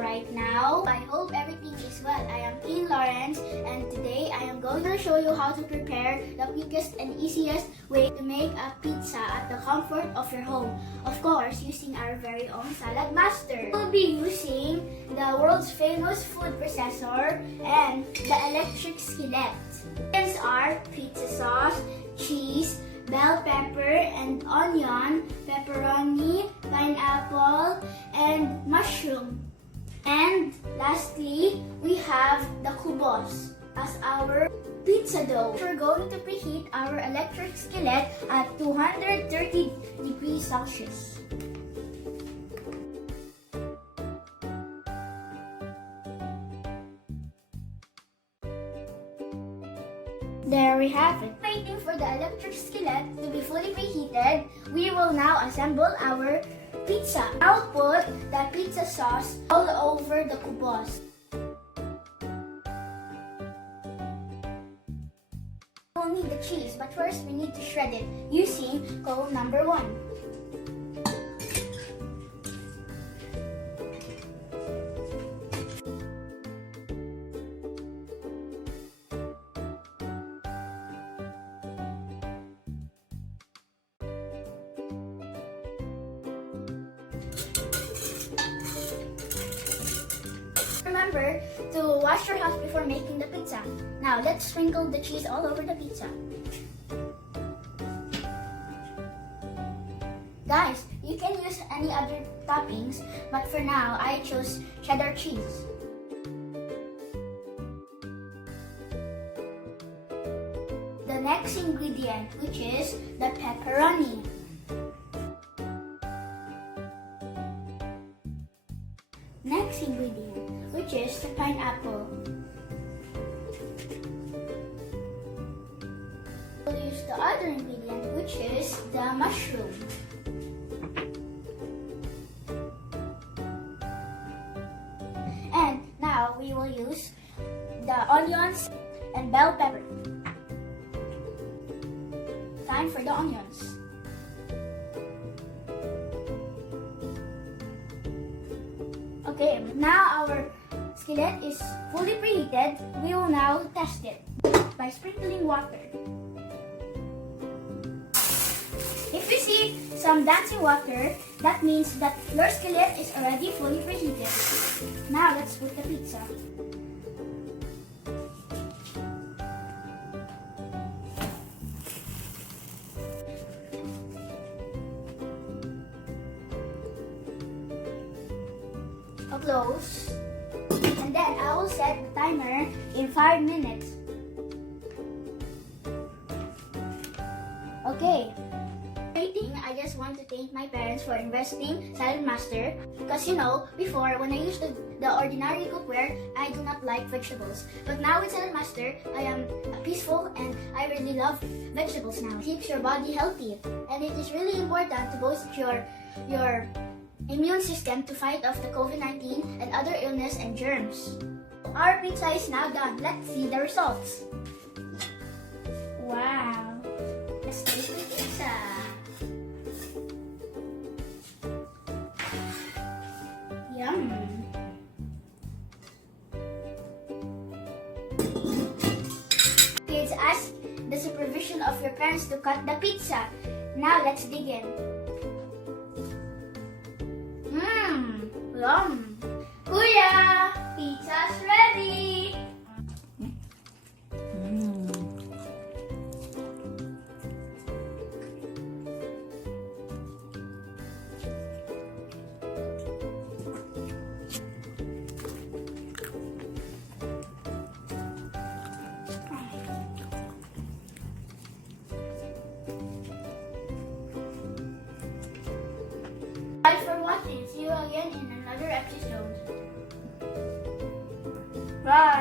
right now. I hope everything is well. I am King Lawrence, and today I am going to show you how to prepare the quickest and easiest way to make a pizza at the comfort of your home. Of course, using our very own salad master. We'll be using the world's famous food processor and the electric skillet. These are pizza sauce, cheese, bell pepper and onion, pepperoni, pineapple, and mushroom. And lastly, we have the Khubooz as our pizza dough. We're going to preheat our electric skillet at 230 degrees Celsius. There we have it. Waiting for the electric skillet to be fully preheated, we will now assemble our pizza. I'll put the pizza sauce all over the Khubooz. We'll need the cheese, but first we need to shred it using comb number 1. Remember to wash your hands before making the pizza. Now let's sprinkle the cheese all over the pizza. Guys, you can use any other toppings, but for now I chose cheddar cheese. The next ingredient, which is the pepperoni. Next ingredient, which is the pineapple. We'll use the other ingredient, which is the mushroom. And now we will use the onions and bell pepper. Time for the onions. Okay, now our skillet is fully preheated. We will now test it by sprinkling water. If you see some dancing water, that means that your skillet is already fully preheated. Now let's put the pizza. Close, and then I will set the timer in 5 minutes. Okay. I just want to thank my parents for investing Salad Master because before when I used the ordinary cookware, I do not like vegetables. But now with Salad Master, I am peaceful and I really love vegetables now. It keeps your body healthy, and it is really important to boost your immune system to fight off the COVID-19 and other illness and germs. Our pizza is now done. Let's see the results. Wow! Let's taste the pizza. Yum! Kids, ask the supervision of your parents to cut the pizza. Now let's dig in. Yum! Kuya! Pizza's ready! Thanks for watching. See you again in another episode. Bye!